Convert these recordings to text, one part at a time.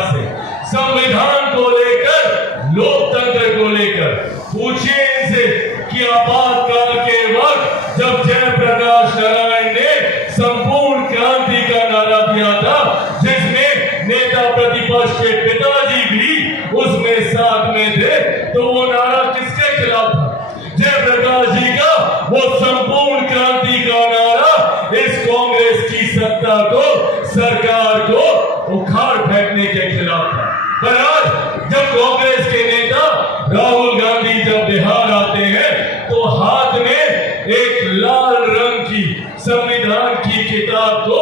इतिहास से, संविधान को लेकर, लोकतंत्र को लेकर। पूछिए इनसे कि आपातकाल के वक्त जब जयप्रकाश नारायण ने संपूर्ण क्रांति का नारा दिया था, जिसमें नेता प्रतिपक्ष के पिताजी भी उसमें साथ में थे, तो वो नारा किसके खिलाफ था? जयप्रकाश जी का वो संपूर्ण क्रांति का नारा इस कांग्रेस की सत्ता को, सरकार को उखाड़ फेंकने के खिलाफ था। पर आज जब कांग्रेस के नेता राहुल गांधी जब बिहार आते हैं तो हाथ में एक लाल रंग की संविधान की किताब को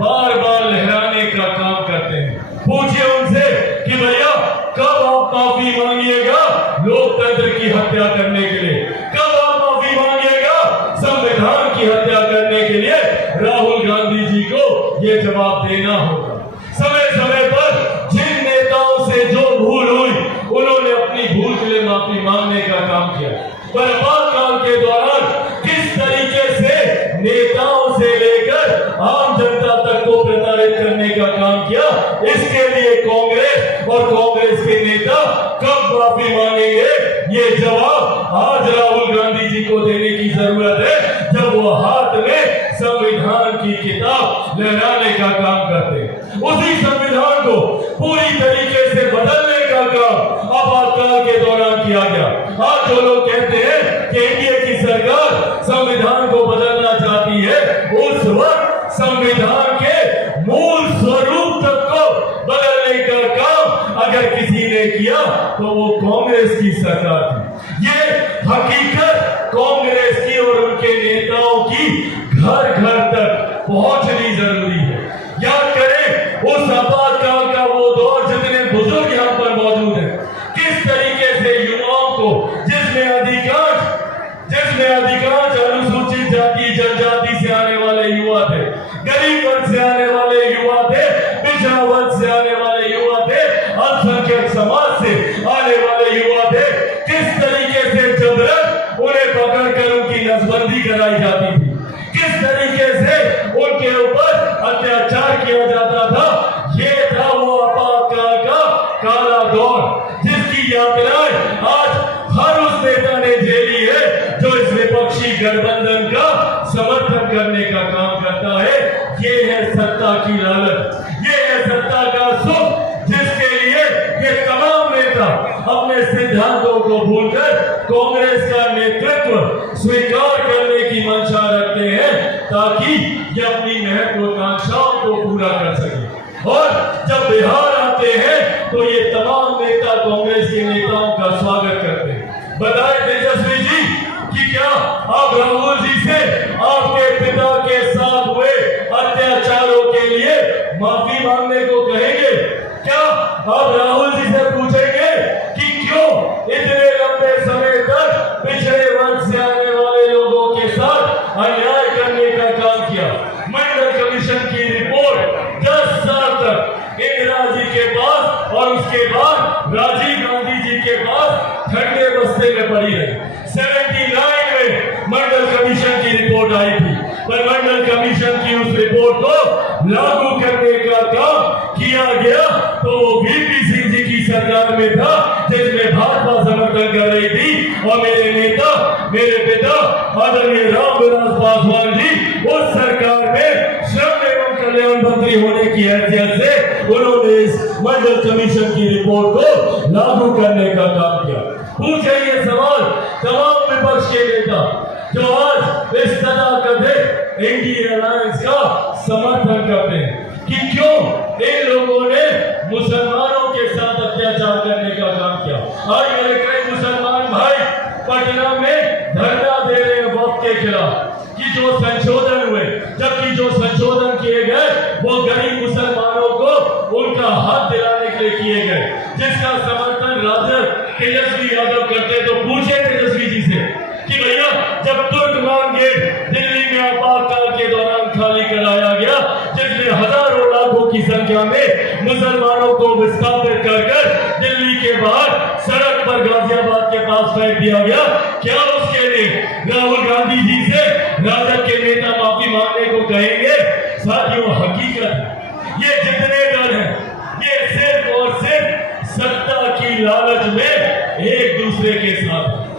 बार बार लहराने का काम करते हैं। पूछिए उनसे कि भैया कब आप माफी मांगिएगा लोकतंत्र की हत्या करने के लिए? कब आप माफी मांगिएगा संविधान की हत्या करने के लिए? राहुल गांधी जी को यह जवाब देना होगा। समय समय पर जिन नेताओं से जो भूल हुई, उन्होंने अपनी भूल के लिए माफी मांगने का काम किया। पर आपातकाल के दौरान किस तरीके से नेताओं से लेकर आम जनता तक को प्रताड़ित करने का काम किया, इसके लिए कांग्रेस और कांग्रेस के नेता कब माफी मांगेंगे, ये जवाब आज राहुल गांधी जी को देने की जरूरत है, जब वो हाथ में संविधान की किताब लहराने का काम करते हैं। उसी संविधान को पूरी तरीके से बदलने का काम आपातकाल के दौरान किया गया। आज जो लोग कहते हैं कि एनडीए की सरकार संविधान को बदलना चाहती है, उस वक्त संविधान के मूल स्वरूप तक को बदलने का काम अगर किसी ने किया तो वो कांग्रेस की सरकार थी। ये हकीकत कांग्रेस की और उनके नेताओं की घर घर तक पहुंचनी जरूरी है। याद करें उस आपातकाल का वो दौर, जितने बुजुर्ग यहाँ पर मौजूद हैं, किस तरीके से युवाओं को, जिसमें अधिकांश अनुसूचित जाति जनजाति से आने वाले युवा थे, गरीब वर्ग से आने वाले युवा थे, पिछड़ा वर्ग से आने वाले युवा थे, अल्पसंख्यक समाज से आने वाले युवा थे, किस तरीके से जबरन उन्हें पकड़कर उनकी नसबंदी कराई जाती थी, किस तरीके से उनके ऊपर अत्याचार किया जाता था। ये था वो आपातकाल का काला दौर, जिसकी यातनाएं आज हर उस नेता ने झेली है जो इस विपक्षी गठबंधन का समर्थन करने का काम करता है। ये है सत्ता की लालच, ये है सत्ता का सुख, जिसके लिए ये तमाम नेता अपने सिद्धांतों को भूलकर कांग्रेस का नेतृत्व स्वीकार करने की मंशा रखते हैं, ताकि ये अपनी महत्वाकांक्षाओं को पूरा कर सके। और जब बिहार आते हैं तो ये तमाम नेता कांग्रेस के नेताओं का स्वागत करते हैं। बताएं तेजस्वी जी कि क्या आप राहुल जी से आपके पिता के साथ हुए अत्याचारों के लिए माफी मांगने को कहेंगे? क्या आप राहुल जी से पूछेंगे कि क्यों इतने लंबे समय तक पिछड़े वर्ग से आने वाले लोगों के साथ अन्याय करने का काम किया? मंडल कमीशन की रिपोर्ट 10 साल तक इंदिरा जी के पास और उसके बाद राजीव गांधी जी के पास ठंडे बस्ते में पड़ी रही। 79 में मंडल कमीशन की रिपोर्ट आई थी, पर मंडल कमीशन की उस रिपोर्ट को लागू करने का काम किया गया तो वो वीपी सिंह जी की सरकार में था, जिसमें भाजपा समर्थन कर रही थी। और मेरे नेता, मेरे पिता आदरणीय रामविलास पासवान जी उस सरकार में श्रम एवं कल्याण मंत्री होने की हैसियत से उन्होंने इस मंडल कमीशन की रिपोर्ट को लागू करने का काम किया। पूछे ये सवाल तमाम विपक्ष के नेता जो आज इस तथाकथित एनडीए अलायंस का समर्थन करते हैं कि क्यों इन लोगों ने मुसलमानों के साथ अत्याचार करने का काम किया। आज मेरे कई मुसलमान भाई पटना में धरना दे रहे हैं वक्त के खिलाफ कि जो संशोधन हुए, जबकि जो संशोधन किए गए वो गरीब मुसलमानों को उनका हक दिलाने के लिए किए गए, जिसका समर्थन राजद तेजस्वी यादव करते। तो पूछे तेजस्वी जी से कि भैया जब तुर्कमान गेट दिल्ली में आपातकाल के दौरान खाली कराया गया, जिसमें हजारों लाखों की संख्या में मुसलमानों को विस्थापित कर दिल्ली के बाहर सड़क पर गाजियाबाद के पास फेंक दिया गया, क्या उसके लिए राहुल गांधी जी से राजद के नेता माफी मांगने को कहेंगे? साथियों, हकीकत ये जितने डर हैं ये सिर्फ और लालच में एक दूसरे के साथ